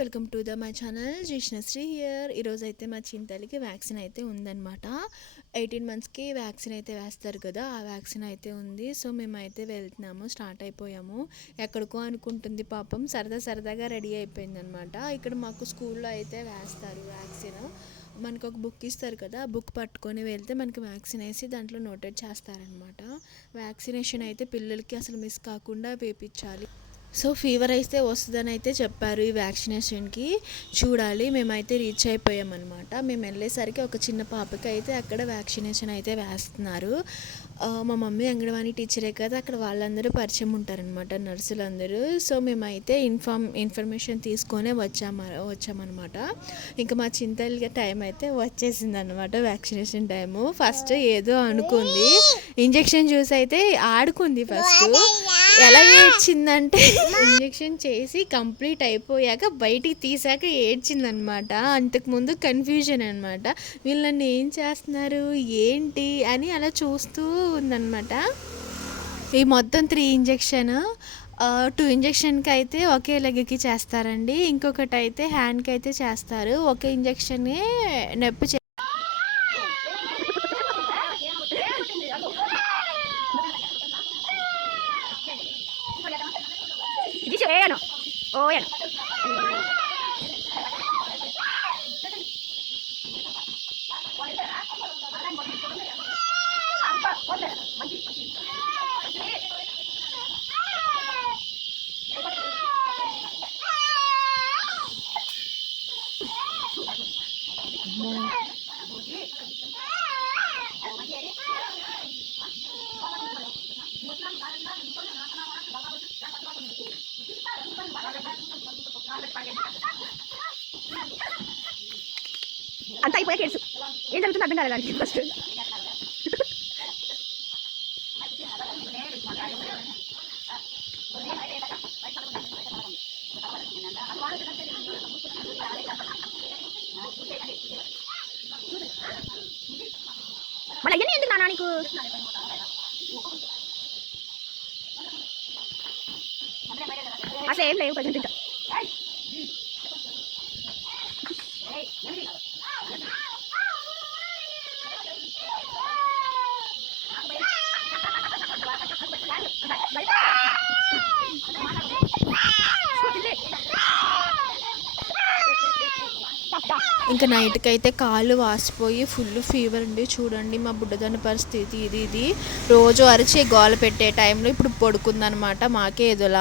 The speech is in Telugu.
Welcome to my channel Jishnashri here. ఈరోజు అయితే మా చింతలకి వ్యాక్సిన్ అయితే ఉందన్నమాట. 18 మంత్స్కి వ్యాక్సిన్ అయితే వేస్తారు కదా, ఆ వ్యాక్సిన్ అయితే ఉంది. సో మేమైతే వెళ్తున్నాము, స్టార్ట్ అయిపోయాము. ఎక్కడికో అనుకుంటుంది పాపం, సరదాగా రెడీ అయిపోయిందనమాట. ఇక్కడ మాకు స్కూల్లో అయితే వేస్తారు వ్యాక్సిన్. మనకు ఒక బుక్ ఇస్తారు కదా, ఆ బుక్ పట్టుకొని వెళ్తే మనకి వ్యాక్సిన్ వేసి దాంట్లో నోటెడ్ చేస్తారనమాట. వ్యాక్సినేషన్ అయితే పిల్లలకి అసలు మిస్ కాకుండా వేయించాలి. సో ఫీవర్ అయితే వస్తుందని అయితే చెప్పారు ఈ వ్యాక్సినేషన్కి. చూడాలి. మేమైతే రీచ్ అయిపోయామన్నమాట. మేము వెళ్ళేసరికి ఒక చిన్న పాపకి అయితే అక్కడ వ్యాక్సినేషన్ అయితే వేస్తున్నారు. మా మమ్మీ అంగన్వాడీ టీచరే కదా, అక్కడ వాళ్ళందరూ పరిచయం ఉంటారనమాట, నర్సులందరూ. సో మేమైతే ఇన్ఫర్మేషన్ తీసుకొనే వచ్చామన్నమాట. ఇంకా మా చింతలకి టైం అయితే వచ్చేసింది అనమాట, వ్యాక్సినేషన్ టైము. ఫస్ట్ ఏదో అనుకుంది, ఇంజెక్షన్ చూసి అయితే ఆడుకుంది. ఫస్ట్ ఎలా ఏడ్చిందంటే ఇంజెక్షన్ చేసి కంప్లీట్ అయిపోయాక బయటికి తీసాక ఏడ్చిందనమాట. అంతకుముందు కన్ఫ్యూజన్ అనమాట, వీళ్ళు నన్ను ఏం చేస్తున్నారు ఏంటి అని అలా చూస్తూ ఉందన్నమాట. ఈ మొత్తం 3 ఇంజెక్షన్, 2 ఇంజెక్షన్కి అయితే ఒకే లెగ్కి చేస్తారండి, ఇంకొకటి అయితే హ్యాండ్కి అయితే చేస్తారు. ఒకే ఇంజెక్షనే నొప్పి అంతా అయిపోయాక ఏడ్చు. ఏం జరుగుతుందో అర్థం కాలేదు దానికి ఫస్ట్. మళ్ళీ అయ్యని ఎందుకు నాన్న నీకు? అసలు ఏం లేవు ప్రజెంట్. ఇంకా ఇంకా నైట్కి అయితే కాళ్ళు వాసిపోయి ఫుల్ ఫీవర్ అండి. చూడండి మా బుడ్డదాని పరిస్థితి ఇది. రోజు అరిచి గోల పెట్టే టైంలో ఇప్పుడు పడుకుందనమాట. మాకే ఏదోలా